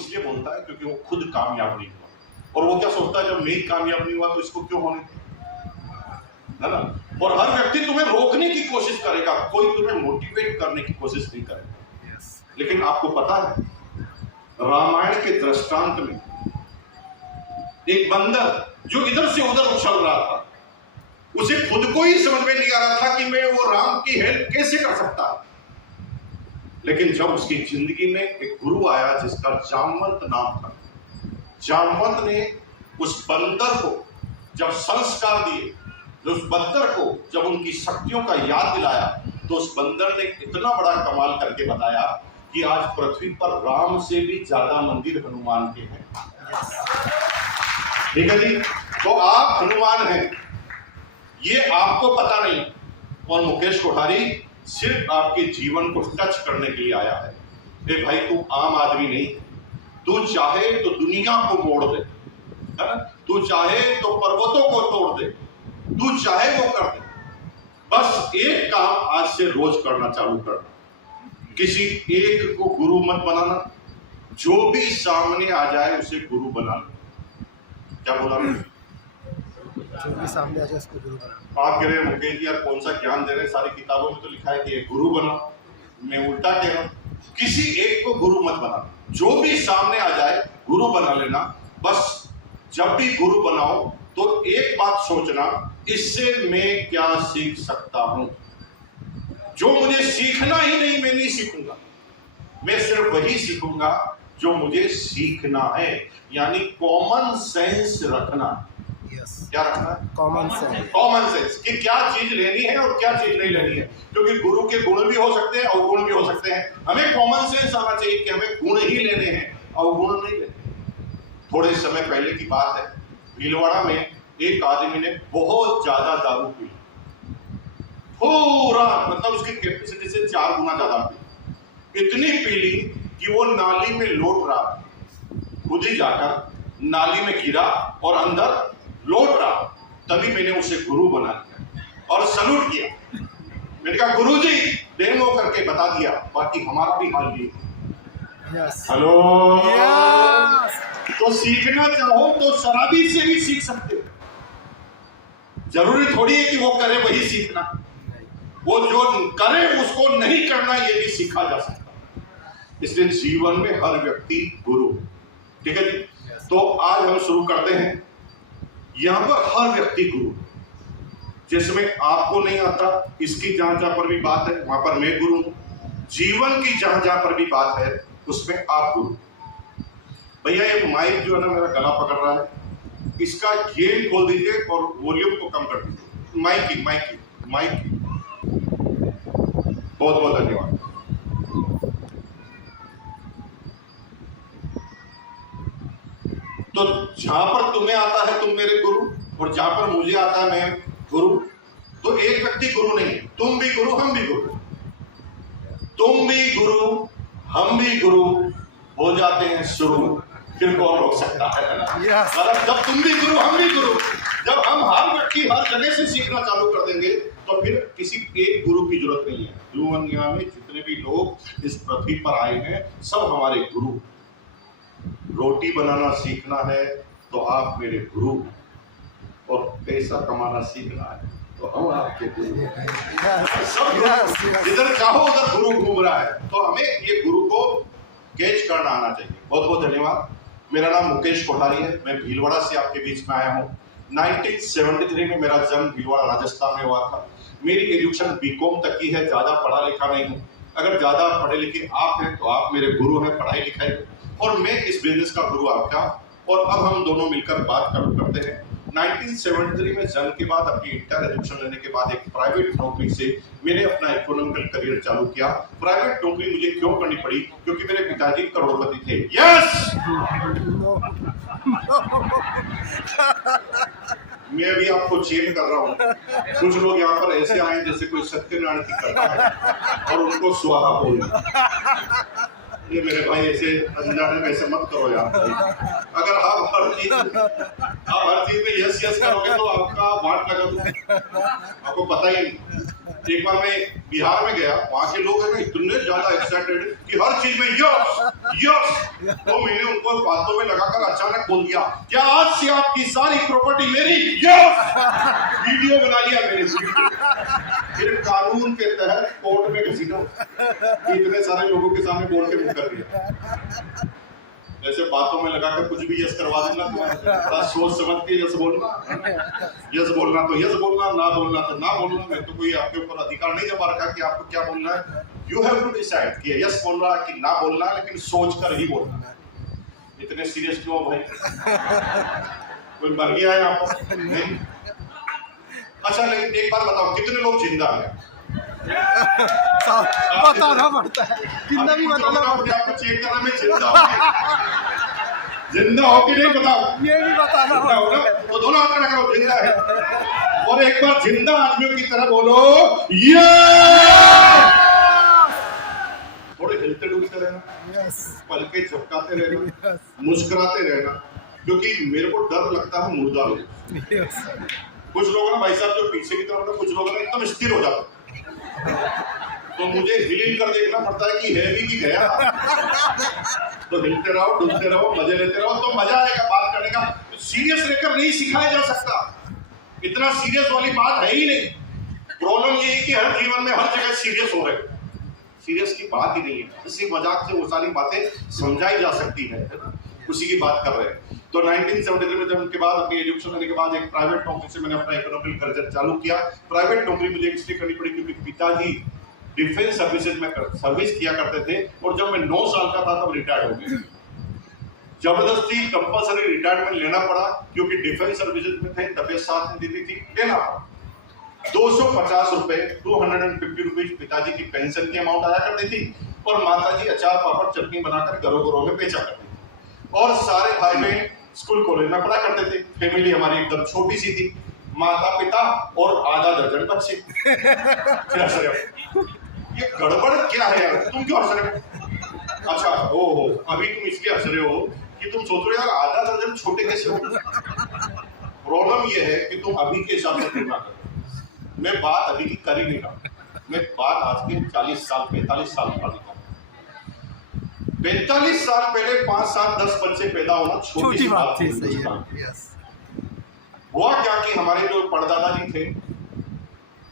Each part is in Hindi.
इसलिए बोलता है क्योंकि वो खुद कामयाब नहीं हुआ, और वो क्या सोचता है जब मैं कामयाब नहीं हुआ तो इसको क्यों होने, है ना। और हर व्यक्ति तुम्हें रोकने की कोशिश करेगा, कोई तुम्हें मोटिवेट करने की कोशिश नहीं करेगा। लेकिन आपको पता है रामायण के दृष्टांत में एक बंदर जो इधर से उधर उछल रहा था, उसे खुद को ही समझ में नहीं आ रहा था कि मैं वो राम की हेल्प कैसे कर सकता है। लेकिन जब उसकी जिंदगी में एक गुरु आया जिसका जामवंत नाम था, जामवंत ने उस बंदर को जब संस्कार दिए, जो उस बंदर को जब उनकी शक्तियों का याद दिलाया, तो उस बंदर ने इतना बड़ा कमाल करके बताया कि आज पृथ्वी पर राम से भी ज्यादा मंदिर हनुमान के हैं। ठीक है जी, तो आप हनुमान हैं, ये आपको पता नहीं। और मुकेश कोठारी सिर्फ आपके जीवन को टच करने के लिए आया है। ए भाई, तू आम आदमी नहीं, तू चाहे तो दुनिया को मोड़ दे, है? तू चाहे तो पर्वतों को तोड़ दे, तू चाहे वो कर दे। बस एक काम आज से रोज करना चालू करना, किसी एक को गुरु मत बनाना, जो भी सामने आ जाए उसे गुरु बना लो। क्या बोला मैंने? जो भी सामने आ जाए उसको गुरु बना। आप कह रहे हैं मुकेश जी यार कौन सा ज्ञान दे रहे हैं, सारी किताबों में तो लिखा है कि गुरु बना। मैं उल्टा कह रहा हूं, किसी एक को गुरु मत बना, जो भी सामने आ जाए गुरु बना लेना। बस जब भी गुरु बनाओ तो एक बात सोचना, इससे मैं क्या सीख सकता हूं। जो मुझे सीखना ही नहीं, मैं नहीं सीखूंगा, मैं सिर्फ वही सीखूंगा जो मुझे सीखना है। यानी कॉमन सेंस रखना। क्या रखना है? Common sense. कॉमन सेंस कि क्या चीज लेनी है और क्या चीज नहीं लेनी है, क्योंकि गुरु के गुण भी हो सकते हैं और गुण भी हो सकते हैं। हमें कॉमन सेंस आना चाहिए कि हमें गुण ही लेने हैं और गुण नहीं लेने। थोड़े समय पहले की बात है, भीलवाड़ा में एक आदमी ने बहुत ज्यादा दारू पी, पूरा मतलब उसकी कैपेसिटी से 4 गुना ज्यादा पी। इतनी पी ली कि वो नाली में लौट रहा, खुद ही जाकर नाली में गिरा और अंदर लौट रहा। तभी मैंने उसे गुरु बना दिया और सलूट किया। मैंने कहा गुरुजी, डेमो करके बता दिया, बाकी हमारा भी हाल ये। हेलो, तो सीखना चाहो तो शराबी से भी सीख सकते हो। जरूरी थोड़ी है कि वो करे वही सीखना, वो जो करे उसको नहीं करना ये भी सीखा जा सकता। इसलिए जीवन में हर व्यक्ति गुरु। ठीक है जी, तो आज हम शुरू करते हैं। यहां पर हर व्यक्ति गुरु, जिसमें आपको नहीं आता इसकी जहां पर भी बात है वहां पर मैं गुरु हूं। जीवन की जहां पर भी बात है उसमें आप गुरु। भैया ये माइक जो है ना मेरा गला पकड़ रहा है, इसका गेन खोल दीजिए और वॉल्यूम को कम कर दीजिए। माइक की बहुत बहुत धन्यवाद। तो जहां पर तुम्हें आता है तुम मेरे गुरु, और जहां पर मुझे आता है मैं गुरु। तो एक व्यक्ति गुरु नहीं है, तुम भी गुरु हम भी गुरु, तुम भी गुरु हम भी गुरु हो जाते हैं शुरू। फिर कौन रोक सकता है ना? मतलब जब तुम भी गुरु हम भी गुरु, जब हम हर व्यक्ति हर जगह से सीखना चालू कर देंगे तो फिर किसी एक गुरु की जरूरत नहीं है। दुनिया में जितने भी लोग इस पृथ्वी पर आए हैं सब हमारे गुरु। रोटी बनाना सीखना है तो आप मेरे गुरु, और पैसा कमाना सीखना है तो हम आपके गुरु। सब जिधर चाहो उधर गुरु घूम रहा है, तो हमें ये गुरु को कैच करना आना चाहिए। बहुत बहुत धन्यवाद। मेरा नाम मुकेश कोठारी है, मैं भीलवाड़ा से आपके बीच में आया हूँ। 1973 में मेरा जन्म भीलवाड़ा राजस्थान में हुआ था। मेरी एजुकेशन बीकॉम तक की है, ज्यादा पढ़ा लिखा नहीं हूँ। अगर ज्यादा पढ़े लिखे आप हैं तो आप मेरे गुरु हैं पढ़ाई लिखाई में, और मैं इस बिजनेस का गुरु आपका। और अब हम दोनों मिलकर बात करते हैं। 1973 में जन्म के बाद अपनी इंटर एजुकेशन लेने के बाद एक प्राइवेट नौकरी से मैंने अपना इकोनॉमिकल करियर चालू किया। प्राइवेट नौकरी मुझे क्यों करनी पड़ी? क्योंकि मेरे पिताजी करोड़पति थे। यस मैं भी आपको चेक कर रहा हूँ। कुछ लोग यहाँ पर ऐसे आए जैसे कोई सत्यनारायण की कथा है और उनको सुहागा बोल। ये मेरे भाई ऐसे अनजाने में ऐसे मत करो यार। अगर आप हर चीज में यस यस करोगे तो आपका वाट लगा दूं, आपको पता ही नहीं। एक बार मैं बिहार में गया, वहां के लोग है ना इतने ज्यादा एक्साइटेड कि हर चीज में यस यस। तो मैंने उनको बातों में लगाकर अचानक बोल दिया, क्या आज से आपकी सारी प्रॉपर्टी मेरी? यस। वीडियो बना लिया मैंने। फिर कानून के तहत कोर्ट में घसीटा, इतने सारे लोगों के सामने बोल के मुकर दिया। जैसे बातों में लगाकर कुछ भी यस करवा देना, थोड़ा सोच समझ के यस बोलना। यस बोलना तो यस बोलना, ना बोलना तो ना बोलना। मैं तो कोई आपके ऊपर अधिकार नहीं जमा रखा कि आपको क्या बोलना है। यू हैव टू डिसाइड कि यस बोलना कि ना बोलना, लेकिन सोच कर ही बोलना। इतने सीरियस क्यों भाई? कोई मर गया है यहाँ पर? नहीं। अच्छा, लेकिन एक बात बताओ, कितने लोग जिंदा हैं? बताना पड़ता है, कितना भी बताना पड़ता है। आपको चेक करना, मैं जिंदा हो कि नहीं बताओ? ये भी बताना होगा तो दोनों हाथ खड़ा करो, जिंदा है। और एक बार जिंदा आदमियों की तरह बोलो ये। थोड़े हिलते डुलते रहना, पलके झपकाते रहना, मुस्कुराते रहना, क्योंकि मेरे को डर लगता है मुर्दा लोग। कुछ लोग ना भाई साहब जो पीछे की तरफ, कुछ लोग ना एकदम स्थिर हो जाते, तो मुझे हिल कर देखना पड़ता है कि है भी कि गया। तो हिलते रहो, डुलते रहो, मजे लेते रहो, तो मजा आएगा बात करने का। सीरियस लेकर नहीं सिखाया जा सकता, इतना सीरियस वाली बात है ही नहीं। प्रॉब्लम ये है कि हर जीवन में हर जगह सीरियस हो रहे, सीरियस की बात ही नहीं है। इसी मजाक से वो सारी बातें समझाई जा सकती है ना, उसी की बात कर रहे हैं। तो 1973 में जब उनके बाद अपनी एजुकेशन करने के बाद एक प्राइवेट नौकरी से मैंने अपना इकोनॉमिक करियर चालू किया। प्राइवेट नौकरी मुझे इसलिए करनी पड़ी क्योंकि पिताजी डिफेंस सर्विसेज में सर्विस किया करते थे, और जब मैं 9 साल का था तब रिटायर्ड हो गया। जबरदस्ती कंपल्सरी रिटायरमेंट लेना पड़ा, क्योंकि डिफेंस सर्विसेज में थे, तबियत साथ नहीं देती थी, लेना पड़ा। 250 रुपए, 250 रुपीज पिताजी की पेंशन की अमाउंट आया करती थी, और माताजी अचार पापड़ चटनी बनाकर घरों घरों में बेचा करती थी। और सारे भाई बहन स्कूल कॉलेज में पढ़ा करते थे। फैमिली हमारी एकदम छोटी सी थी, माता पिता और आधा दर्जन बच्चे। ये गड़बड़ क्या है यार? तुम क्यों हंस रहे हो? अच्छा, ओहो, अभी तुम इसलिए हंस रहे हो कि तुम सोच रहे हो यार आधा दर्जन छोटे कैसे हो। प्रॉब्लम ये है कि तुम अभी के हिसाब से तुलना करो। मैं बात अभी की कर ही नहीं रहा, मैं बात आज के 40 साल 45 साल पुरानी कर। 45 साल पहले 5 7 10 बच्चे पैदा होना छोटी सी बात थी। हुआ क्या कि हमारे जो परदादा जी थे,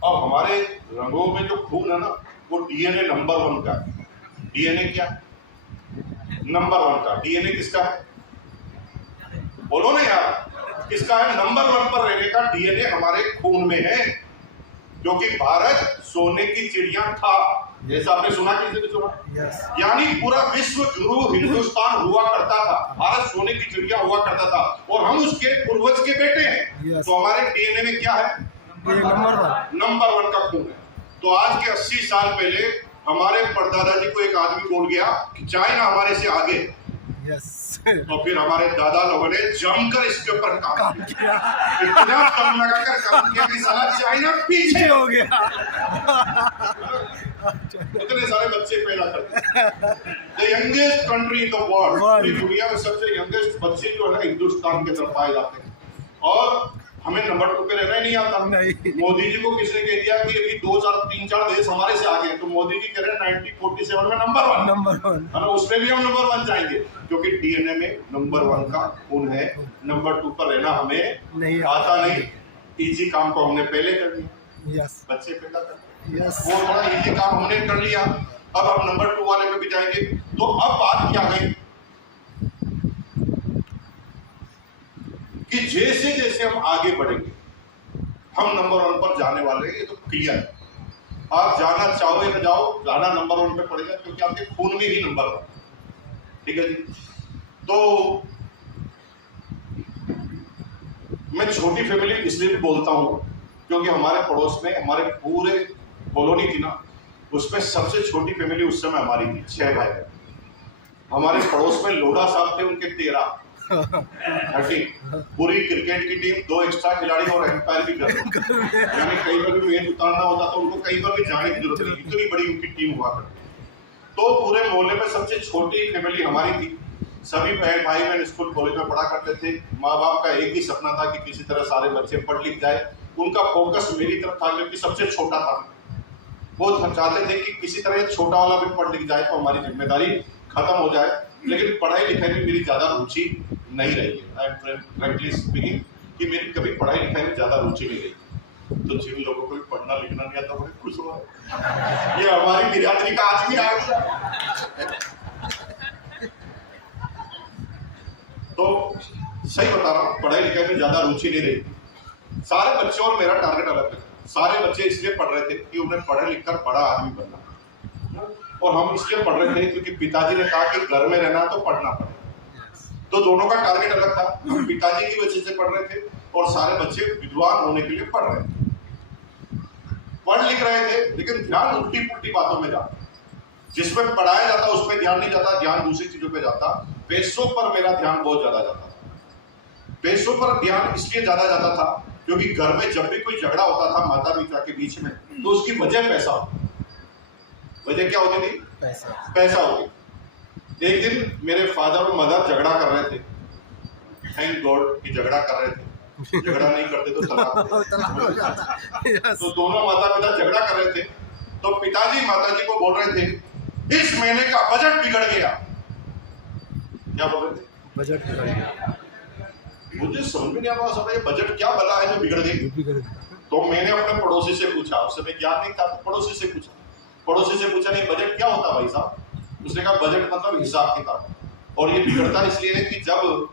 अब हमारे रंगों में जो खून है ना, वो डीएनए नंबर 1 का है। डीएनए क्या? नंबर 1 का। डीएनए किसका है? बोलो ना यार, किसका है? नंबर 1 पर रहने का डीएनए हमारे खून में है। क्योंकि भारत सोने की चिड़िया था, जैसा आपने सुना, किसी ने सुना? यानी पूरा विश्व गुरु हिंदुस्तान हुआ करता था, भारत सोने की चिड़िया हुआ करता था, और हम उसके पूर्वज के बेटे हैं। तो हमारे डीएनए में क्या है? नंबर 1 का खून है। तो आज के 80 साल पहले हमारे परदादा जी को एक आदमी बोल गया कि चाइना हमारे से आगे। तो फिर हमारे दादा लोगों ने जमकर इसके ऊपर काम किया, इतना कम लगाकर काम किया कि साला चाइना पीछे हो गया। इतने सारे बच्चे पैदा करते। The youngest country in the world, दुनिया में सबसे यंगेस्ट बच्चे जो है हिंदुस्तान के तरफ पाए जाते हैं। और हमें नंबर 2 पे रहना ही नहीं आता। मोदी जी को किसने कह दिया कि अभी 2 4 3 4 देश हमारे से आगे, तो मोदी जी कह रहे हैं 1947 में नंबर 1 है ना, उसमें भी हम नंबर 1 जाएंगे, क्योंकि डीएनए में नंबर 1 का खून है। नंबर 2 पर रहना हमें नहीं आता नहीं। इजी काम को हमने पहले कर लिया, बच्चे पैदा कर, वो थोड़ा इजी काम हमने कर लिया, अब हम नंबर 2 वाले में भी जाएंगे। तो अब बात क्या है कि जैसे जैसे हम आगे बढ़ेंगे हम नंबर 1 पर जाने वाले हैं, ये तो क्लियर है। आप जाना चाहो या जाओ, जाना नंबर 1 पे पड़ेगा, क्योंकि आपके खून में ही नंबर 1। ठीक है जी। तो मैं छोटी फैमिली इसलिए भी बोलता हूं क्योंकि हमारे पड़ोस में हमारे पूरे कॉलोनी थी ना, उसमें सबसे छोटी फैमिली उस समय हमारी थी, 6 भाई। हमारे पड़ोस में लोढ़ा साहब थे, उनके 13 पूरी क्रिकेट की टीम, 2 एक्स्ट्रा खिलाड़ी और एम्पायर भी करते, यानी कहीं पर भी मैच उतारना होता तो उनको कहीं पर भी जाने की जरूरत नहीं, इतनी बड़ी उनकी टीम हुआ करती। तो पूरे मोहल्ले में सबसे छोटी फैमिली हमारी थी। सभी बहन भाई बहन स्कूल कॉलेज में पढ़ा करते थे। माँ बाप का एक ही सपना था कि किसी तरह सारे बच्चे पढ़ लिख जाए। उनका फोकस मेरी तरफ था क्योंकि सबसे छोटा था। वो हम चाहते थे कि किसी तरह छोटा वाला भी पढ़ लिख जाए तो हमारी जिम्मेदारी खत्म हो जाए, लेकिन पढ़ाई लिखाई में मेरी ज्यादा रुचि नहीं रही है। आई एम फ्रैंकली स्पीकिंग कि मेरी कभी पढ़ाई लिखाई में ज्यादा रुचि नहीं रही। तो जिन लोगों को भी पढ़ना लिखना नहीं आता बड़े खुश हुआ, ये हमारी बिरादरी का आज भी आ गया। तो सही बता रहा हूँ, पढ़ाई लिखाई में ज्यादा रुचि नहीं रही। सारे बच्चों और मेरा टारगेट अलग है। सारे बच्चे इसलिए पढ़ रहे थे कि उन्हें पढ़ लिख कर बड़ा आदमी बनना, और हम इसलिए पढ़ रहे थे क्योंकि पिताजी ने कहा कि घर में रहना तो पढ़ना पड़ेगा। तो दोनों का टारगेट अलग था। हम पिताजी की वजह से पढ़ रहे थे और सारे बच्चे विद्वान होने के लिए पढ़ रहे थे, पढ़ लिख रहे थे, लेकिन ध्यान उल्टी पुल्टी बातों में जाता। जिसमें पढ़ाया जाता उस पर ध्यान नहीं जाता, ध्यान दूसरी चीजों पे जाता। पैसों पर मेरा ध्यान बहुत ज्यादा जाता था। पैसों पर ध्यान इसलिए ज्यादा जाता था क्योंकि घर में जब भी कोई झगड़ा होता था माता पिता के बीच में, तो उसकी वजह पैसा होती। वजह क्या होती थी? पैसा होती। एक दिन मेरे फादर और मदर झगड़ा कर रहे थे। थैंक गॉड कि झगड़ा कर रहे थे, झगड़ा नहीं करते तो तलाक हो जाता। तो दोनों माता पिता झगड़ा कर रहे थे। तो पिताजी माताजी को बोल रहे थे इस महीने का बजट बिगड़ गया। क्या बोल रहे थे? बजट बिगड़ गया। मुझे समझ में नहीं आ रहा सब ये बजट क्या बला है जो बिगड़ गई। तो मैंने अपने पड़ोसी से पूछा, उस समय ज्ञान नहीं था, पड़ोसी से पूछा नहीं बजट क्या होता भाई साहब? उसने कहा बजट मतलब हिसाब किताब, और ये बिगड़ता इसलिए है कि जब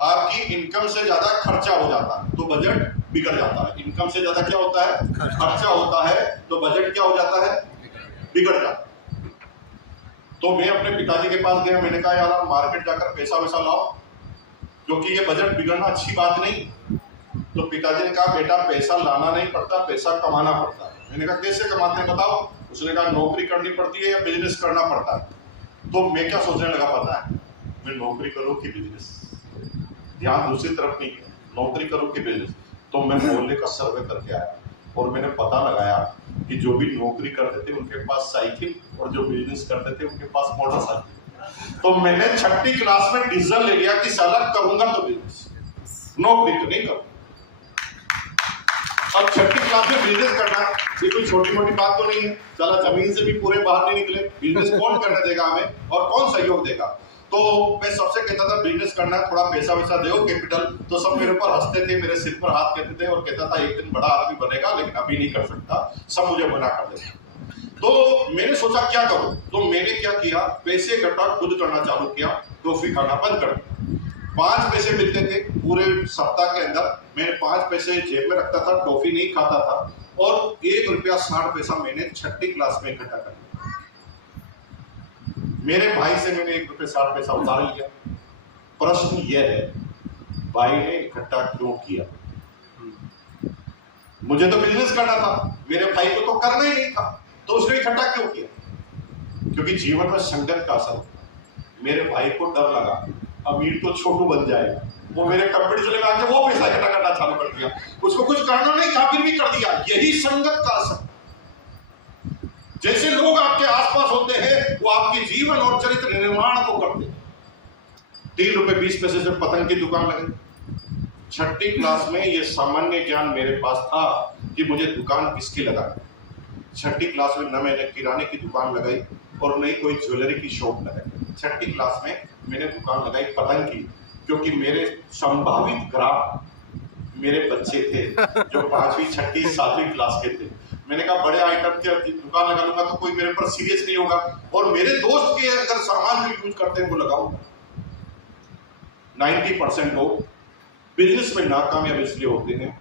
आपकी इनकम से ज्यादा खर्चा हो जाता है तो बजट बिगड़ जाता है। इनकम से ज्यादा क्या होता है? खर्चा होता है, तो बजट क्या हो जाता है? बिगड़ जाता है। तो मैं अपने पिताजी के पास गया, मैंने कहा यार आप मार्केट जाकर पैसा वैसा लाओ क्योंकि ये बजट बिगड़ना अच्छी बात नहीं। तो पिताजी ने कहा बेटा पैसा लाना नहीं पड़ता, पैसा कमाना पड़ता है। मैंने कहा कैसे कमाते हैं बताओ? उसने कहा नौकरी करनी पड़ती है या बिजनेस करना पड़ता है। तो मैं क्या सोचने लगा पता है? मैं नौकरी करूँ कि बिजनेस? ध्यान दूसरी तरफ नहीं है, नौकरी करूँ कि बिजनेस। तो मैं मोहल्ले का सर्वे करके आया और मैंने पता लगाया कि जो भी नौकरी करते थे उनके पास साइकिल और जो बिजनेस करते थे उनके पास मोटरसाइकिल। तो मैंने 6ठी क्लास में डिसीजन ले लिया कि साला करूंगा तो बिजनेस, नौकरी तो नहीं करूंगा। अब 6ठी क्लास में बिजनेस करना ये कोई छोटी मोटी बात तो नहीं है। साला जमीन से भी पूरे बाहर नहीं निकले, बिजनेस कौन करने देगा हमें और कौन सहयोग देगा? तो मैं सबसे कहता था बिजनेस करना है, थोड़ा पैसा वैसा दो कैपिटल। तो सब मेरे ऊपर हंसते थे, मेरे सिर पर हाथ कहते थे और कहता था एक दिन बड़ा आदमी बनेगा लेकिन अभी नहीं कर सकता, सब मुझे मना कर देते। तो मैंने सोचा क्या करूं, तो मैंने क्या किया, पैसे इकट्ठा खुद करना चालू किया, टॉफी खाना बंद कर दिया। 5 पैसे मिलते थे पूरे सप्ताह के अंदर, मैं 5 पैसे जेब में रखता था, टॉफी नहीं खाता था और ₹1.60 मैंने 6ठी क्लास में इकट्ठा कर दिया। मेरे भाई से मैंने ₹1.60 उधार लिया। प्रश्न यह है भाई ने इकट्ठा क्यों किया? मुझे तो बिजनेस करना था, मेरे भाई को तो करना ही नहीं था, तो उसने इकट्ठा क्यों किया? क्योंकि जीवन में संगत का असर होता है। मेरे भाई को डर लगा अमीर तो छोटू बन जाएगा, वो मेरे कंपनी चले आके वो पैसा इकट्ठा करना चालू कर दिया। उसको कुछ करना नहीं था फिर भी कर दिया। यही संगत का असर। जैसे लोग आपके आसपास होते हैं वो आपके जीवन और चरित्र निर्माण को करते हैं। ₹3.20 से पतंग की दुकान लगी। 6ठी क्लास में ये सामान्य ज्ञान मेरे पास था कि मुझे दुकान किसकी लगानी। 6ठी क्लास में न मैंने किराने की दुकान लगाई और नहीं कोई ज्वेलरी की शॉप लगाई। 6ठी क्लास में मैंने दुकान लगाई पतंग की, क्योंकि मेरे संभावित ग्राहक मेरे बच्चे थे जो 5वीं 6ठी 7वीं क्लास के थे। मैंने कहा बड़े आइटम की दुकान लगा लूंगा तो कोई मेरे पर सीरियस नहीं होगा और मेरे दोस्त के अगर सामान जो यूज करते हैं वो लगाऊंगा। 90% लोग बिजनेस में नाकामयाब इसलिए होते हैं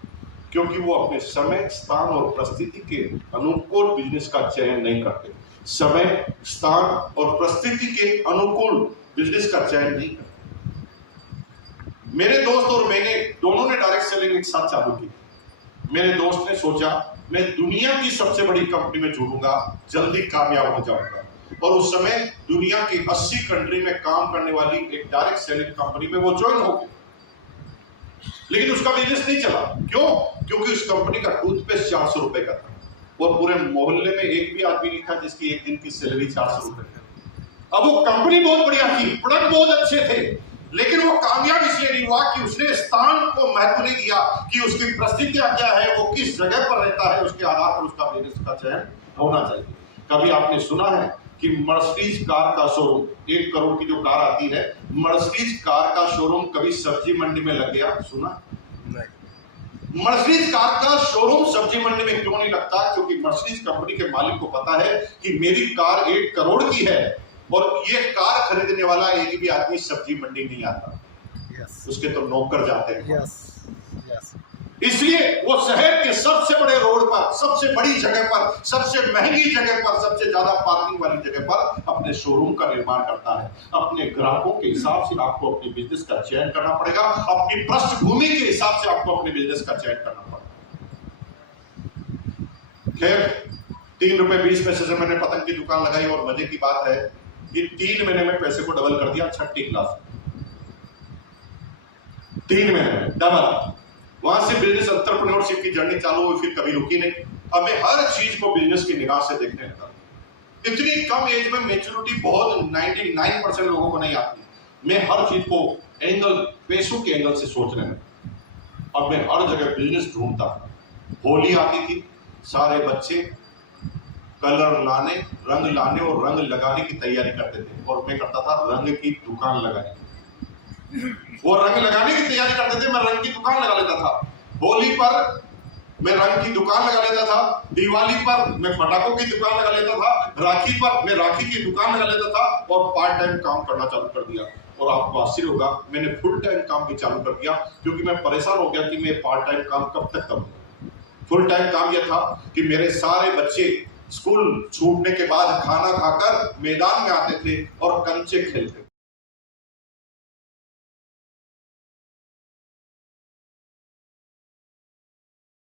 क्योंकि वो अपने समय, स्थान और परिस्थिति के अनुकूल बिजनेस का चयन नहीं करते। समय, स्थान और परिस्थिति के अनुकूल बिजनेस का चयन नहीं करते। मेरे दोस्त और मैंने दोनों ने डायरेक्ट सेलिंग एक साथ चालू की। मेरे दोस्त ने सोचा मैं दुनिया की सबसे बड़ी कंपनी में जुड़ूंगा, जल्दी कामयाब हो जाऊंगा। और उस समय दुनिया की 80 कंट्री में काम करने वाली एक डायरेक्ट सेलिंग कंपनी में वो ज्वाइन हो गया। लेकिन उसका बिजनेस नहीं चला। क्यों? क्योंकि उस कंपनी का टूथपेस्ट 400 रुपए का था और पूरे मोहल्ले में एक भी आदमी नहीं था जिसकी एक दिन की सैलरी 400 रुपए थी। अब वो कंपनी बहुत बढ़िया थी, प्रोडक्ट बहुत अच्छे थे, लेकिन वो कामयाब इसलिए नहीं हुआ कि उसने स्थान को महत्व नहीं दिया कि उसकी परिस्थितियां क्या है, वो किस जगह पर रहता है, उसके आधार पर उसका बिजनेस का चयन होना चाहिए। कभी आपने सुना है कि मर्सिडीज कार का शोरूम, 1 करोड़ की जो कार आती है, मर्सिडीज कार का शोरूम कभी सब्जी मंडी में लग गया? सुना? मर्सिडीज कार का शोरूम सब्जी मंडी में क्यों नहीं लगता? क्योंकि मर्सिडीज कंपनी के मालिक को पता है कि मेरी कार 1 करोड़ की है और ये कार खरीदने वाला एक भी आदमी सब्जी मंडी नहीं आता, उसके तो नौकर जाते हैं। इसलिए वो शहर के सबसे बड़े रोड पर, सबसे बड़ी जगह पर, सबसे महंगी जगह पर, सबसे ज्यादा पार्किंग वाली जगह पर अपने शोरूम का निर्माण करता है। अपने ग्राहकों के हिसाब से आपको अपने बिजनेस का चयन करना पड़ेगा, अपनी पृष्ठभूमि के हिसाब से आपको अपने बिजनेस का चयन करना पड़ेगा। खैर, 3 रुपए 20 पैसे से मैंने पतंग की दुकान लगाई और मजे की बात है कि 3 महीने में पैसे को डबल कर दिया। 6ठी क्लास 3 महीने में डबल। वहां से बिजनेस एंटरप्रेन्योरशिप की जर्नी चालू हुई, फिर कभी रुकी नहीं। अब मैं हर चीज को बिजनेस की निगाह से देखने लगा। इतनी कम एज में मैच्योरिटी बहुत 99% लोगों को नहीं आती। मैं हर चीज को एंगल, पैसों के एंगल से सोचने लगा। अब मैं हर जगह बिजनेस ढूंढता था। होली आती थी, सारे बच्चे कलर लाने, रंग लाने और रंग लगाने की तैयारी करते थे और मैं करता था रंग की दुकान लगाने। वो रंग लगाने की तैयारी करते थे, मैं रंग की दुकान लगा लेता था। होली पर मैं रंग की दुकान लगा लेता था, दिवाली पर मैं पटाखों की दुकान लगा लेता था, राखी पर मैं राखी की दुकान लगा लेता था और पार्ट टाइम काम करना चालू कर दिया। और आपको आश्चर्य होगा, मैंने फुल टाइम काम भी चालू कर दिया क्योंकि मैं परेशान हो गया कि मैं पार्ट टाइम काम कब तक करूं। फुल टाइम काम यह था कि मेरे सारे बच्चे स्कूल छूटने के बाद खाना खाकर मैदान में आते थे और कंचे खेलते थे।